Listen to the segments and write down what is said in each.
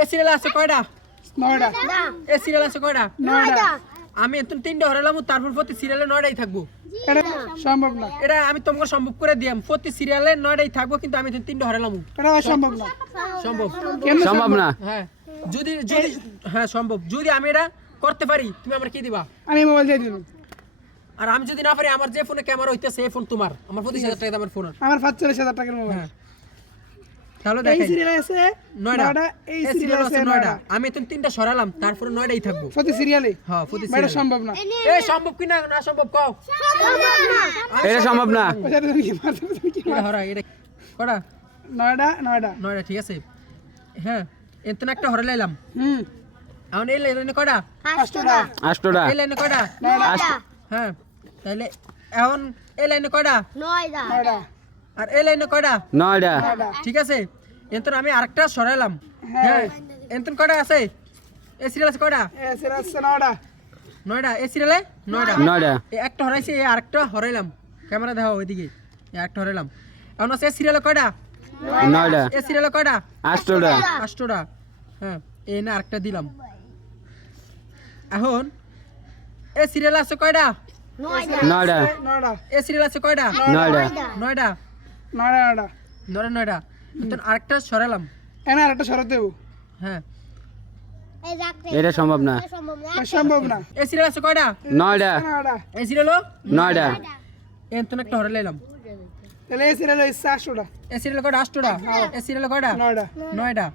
এ serial আছে কয়টা? 9টা। এ serial আছে কয়টা? 9টা। আমি এখন 3টা হরাইলাম, তারপর প্রতি সিরিয়ালে 9টাই থাকবো। এটা সম্ভব না। এটা আমি তোমাকে সম্ভব করে দিয়াম, প্রতি সিরিয়ালে 9টাই থাকবো, কিন্তু আমি এখন 3টা হরাইলাম। এটা সম্ভব না। সম্ভব। কেমনে সম্ভব না। হ্যাঁ যদি যদি হ্যাঁ সম্ভব। যদি আমি এটা করতে পারি তুমি আমার কি দিবা? আমি মোবাইল দিয়ে দিব। আর আমি যদি না পারি, আমার যে ফোনে ক্যামেরা হইতেছে এই ফোন তোমার, আমার 25,000 টাকা দামের ফোন। আমার 45,000 টাকার মোবাইল। হ্যাঁ তাহলে এই দেখাই সিরিয়ালে আছে 9টা। এই এই সিরিয়ালে সিরিয়াল আছে আছে 9টা। 9টা। আমি এখন 3টা সরালাম, তারপরে 9টাই থাকবো। প্রতি সিরিয়ালে হ্যাঁ প্রতি এটা সিরিয়ালে। সম্ভব না। এই সম্ভব কি না? না সম্ভব কও। এটা সম্ভব না। ওটা তুমি কি মারছো? তুমি কি এটা হরা এটা কটা? 9টা। 9টা ঠিক আছে। হ্যাঁ এতন একটা হরা লাইলাম। হুম। এখন এই লাইনে কটা? 8টা। 8টা। এই লাইনে কটা? 9টা। হ্যাঁ তাহলে এখন এই লাইনে কটা? 9টা। আর এই লাইনে কটা? 9টা। ঠিক আছে। এতন আমি আরেকটা সরাইলাম। হ্যাঁ এতন কটা আছে? এই সিরিয়াল আছে কটা? এই সিরিয়াল আছে 9টা। 9টা। এই সিরিয়ালে 9টা। 9টা। এই একটা হরাইছি, এই আরেকটা হরাইলাম। ক্যামেরা দেখাও ওইদিকে। এই একটা হরাইলাম। এখন আছে এই সিরিয়ালে কটা? 9টা। এই সিরিয়ালে কটা? 8টা। 8টা। হ্যাঁ এই না আরেকটা দিলাম। এখন এই সিরিয়াল আছে কয়টা? 9টা। 9টা। এই সিরিয়াল আছে কয়টা? 9টা। 9টা। 9টা। 9টা। এখন আরেকটা সরালাম। এনা আরেকটা শরৎ দেব। হ্যাঁ এটা সম্ভব না। এটা সম্ভব না। এই সিরিয়াল আছে কয়টা? 9টা। 9টা। এই সিরিয়ালও 9টা। এতন একটা হরাইলাম। তাহলে এই সিরিয়াল হইছে 8টা। এই সিরিয়াল কয়টা? 8টা। এই সিরিয়াল কয়টা? 9টা। 9টা।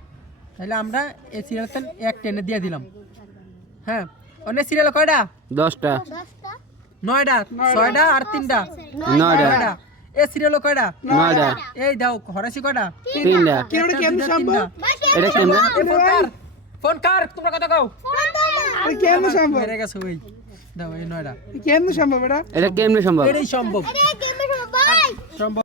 তাহলে আমরা এই সিরিয়ালটা এক টেনে দিয়ে দিলাম। হ্যাঁ অন্য সিরিয়াল কয়টা? 10টা। 9টা। 6টা আর 3টা। 9টা। এই সিরিয়াল কয়টা? 9টা। এই দাও হরাইছি কয়টা? 3টা। কেমনে কেমনে সম্ভব? এটা কেমনে? এই ফোন কার? ফোন কার? তোমরা কথা কও। এটা কেমনে সম্ভব? হেরে গেছে ওই। দাও এই 9টা। কেমনে সম্ভব এটা? এটা কেমনে সম্ভব? এটাই সম্ভব। সম্ভব।